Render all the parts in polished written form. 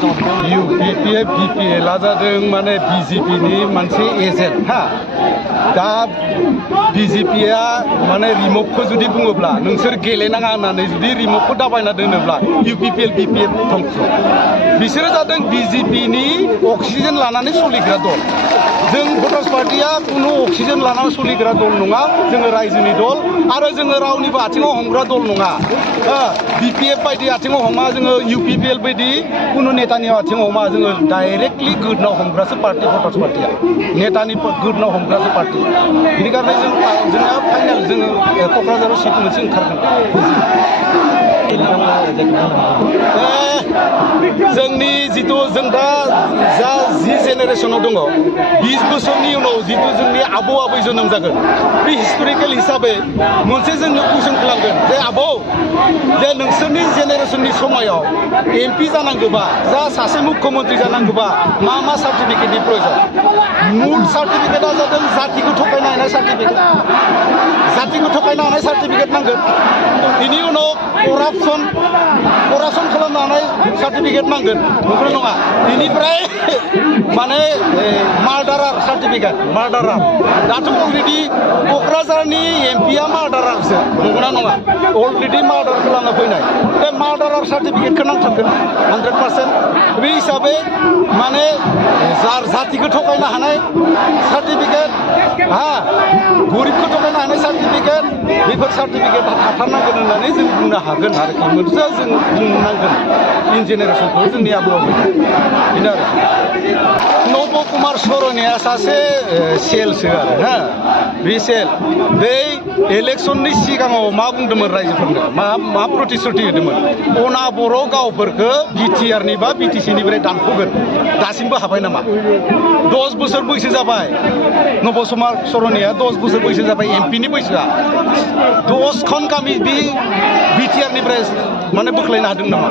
UPPF BPL जादों माने BJPनि मोनसे एजेन्ट हा दा BJPआ माने रिमभखौ जुदि बुङोब्ला नोंसोर गेलेनाङा होननानै जुदि रिमभखौ दाबायना दोनोब्ला UPPL BPF धंस बिसोरो जादों BJPनि अक्सिजेन लानानै सोलिग्रा दल जों भटार्स पार्टिया कुनु अक्सिजेन लानानै सोलिग्रा दल नङा जोङो रायजोनि दल आरो जोङो रावनिबो आथिङाव हमग्रा दल नङा BPF बायदि आथिङाव हमा जोङो UPPL बायदि कुनु नेतानि आथिङाव हमा जोङो डाइरेक्टलि गोदनाव हमग्रासो पार्टी भटार्स पार्टिया नेतानि गोदनाव हमग्रासो पार्टी बेनिखायनो जोंना फाइनाल जोङो क'क्राझाराव सिट मोनसे ओंखारगोन जोंनि जितु जों दा जा जि जेनेरेसनाव दङ 20 बोसोरनि उनाव जितु जोंनि आबौ आबै जोनोम जागोन बे हिस्टरिकेल हिसाबै मोनसे जोंनो कुइसन खालामगोन जे आबौ जे नोंसोरनि जेनेरेसननि समायाव MP जानांगौबा जा सासे मुख्यमन्त्रि जानांगौबा मा सार्टिफिकेटनि प्रयोजन मुल सार्टिफिकेटआ जादों जातिखौ थगायनो हानाय सार्टिफिकेट जातिखौ थगायनो हानाय सार्टिफिकेट नांगोन बेनि उनाव करापसन खालामनो हानाय सार्टिफिकेट नांगोन नंगौना नङा बेनिफ्राय माने मार्डारार सार्टिफिकेट मार्डारार दाथ' अलरेडि क'क्राझारनि MPआ मार्डारारसो नंगौना नङा अलरेडि मार्डार खालामना फैनाय बे मार्डारार सार्टिफिकेटखौ नांथारगोन 100% बे हिसाबै माने जातिखौ थगायनो हानाय सार्टिफिकेट गरिबखौ थगायनो हानाय सार्टिफिकेट बेफोर सार्टिफिकेट थाथारनांगोन होननानै जों बुंनो हागोन आरोखि मोनसे जों बुंनांगोन इन जेनेरेसनखौ जोंनि आबौ आबै बेनो आरो नब कुमार सर'निया सासे सेलसो आरो बे सेल बै इलेक्सननि सिगाङाव मा बुंदोंमोन रायजोफोरनो मा प्रतिश्रुति होदोंमोन अना बर' गावफोरखौ BTRनि बा BTCनिफ्राय दानख'गोन दासिमबो हाबाय नामा 10 बोसोर बैसो जाबाय नब कुमार सर'निया 10 बोसोर बैसो जाबाय MPनि बैसोआ 10खन गामि बे BTRनिफ्राय माने बोख्लायनो हादों नामा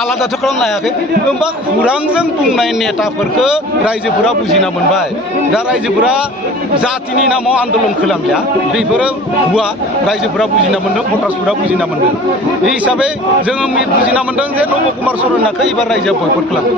आलादाथ' खालामनो हायाखै होमबा खुरांजों बुंनाय नेताफोरखौ रायजोफोरा बुजिना मोनबाय दा रायजोफोरा जातिनि नामाव आन्दलन खालामलिया बेफोरो हुआ रायजोफोरा बुजिना मोन्दों भटार्सफोरा बुजिना मोन्दों बे हिसाबै जोङो बुजिना मोन्दों जे नब कुमार सर'नियाखौ एबार रायजोआ बयकट खालामो